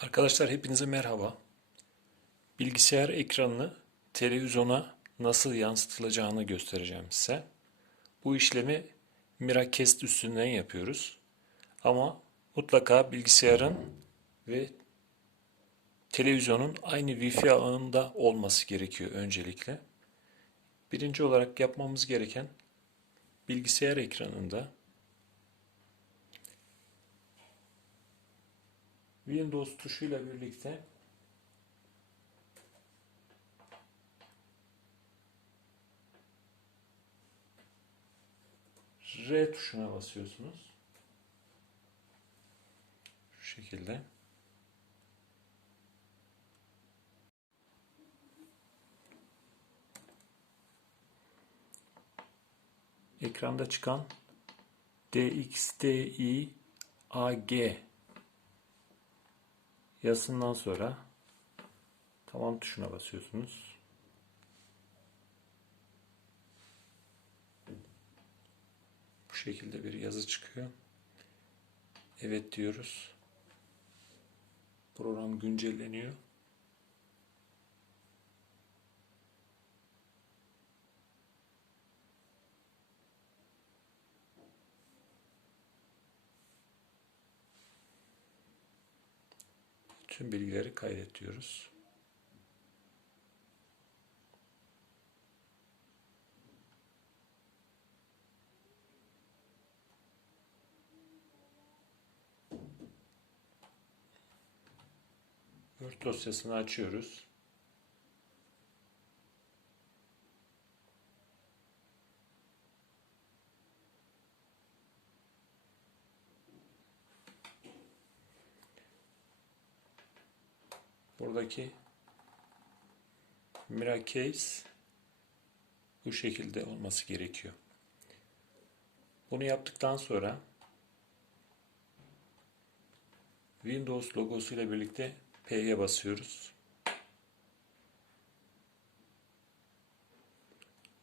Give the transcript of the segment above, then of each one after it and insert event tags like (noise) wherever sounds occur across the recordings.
Arkadaşlar hepinize merhaba. Bilgisayar ekranını televizyona nasıl yansıtılacağını göstereceğim size. Bu işlemi Miracast üstünden yapıyoruz. Ama mutlaka bilgisayarın ve televizyonun aynı Wi-Fi ağında olması gerekiyor öncelikle. Birinci olarak yapmamız gereken bilgisayar ekranında Windows tuşuyla birlikte R tuşuna basıyorsunuz. Şu şekilde. Ekranda çıkan DXDI AG yazısından sonra tamam tuşuna basıyorsunuz. Bu şekilde bir yazı çıkıyor. Evet diyoruz. Program güncelleniyor. Tüm bilgileri kaydet diyoruz. Word dosyasını açıyoruz. Buradaki Miracase bu şekilde olması gerekiyor. Bunu yaptıktan sonra Windows logosu ile birlikte P'ye basıyoruz.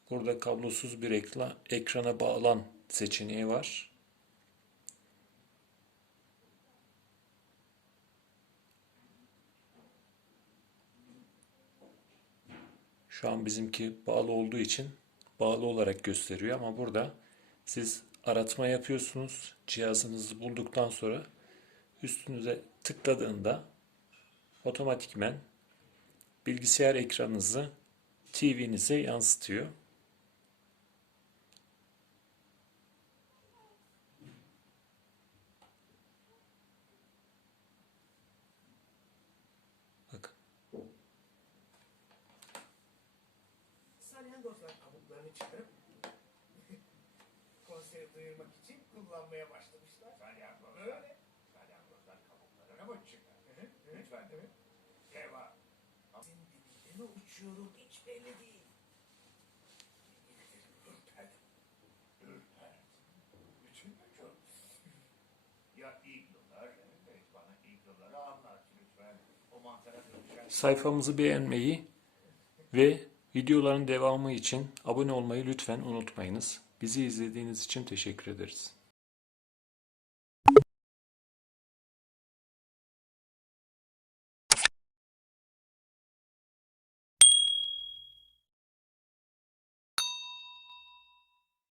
Burada kablosuz bir ekla, ekrana bağlan seçeneği var. Şu an bizimki bağlı olduğu için bağlı olarak gösteriyor ama burada siz aratma yapıyorsunuz. Cihazınızı bulduktan sonra üstünüze tıkladığında otomatikmen bilgisayar ekranınızı TV'nize yansıtıyor. Salyangozlar kabuklarını çıkarıp (laughs) konseri duyurmak için kullanmaya başlamışlar. Salyangoz. Öyle. Salyangozlar kabuklarını mı çıkar? Lütfen. Deva. Senin dibinde mi uçuyorum hiç belli değil. Ürperdim. Ürperdim. Bütün vücut. Ya iglolar, evet bana igloları anlat lütfen. O mantara dönüşen Sayfamızı beğenmeyi ve videoların devamı için abone olmayı lütfen unutmayınız. Bizi izlediğiniz için teşekkür ederiz.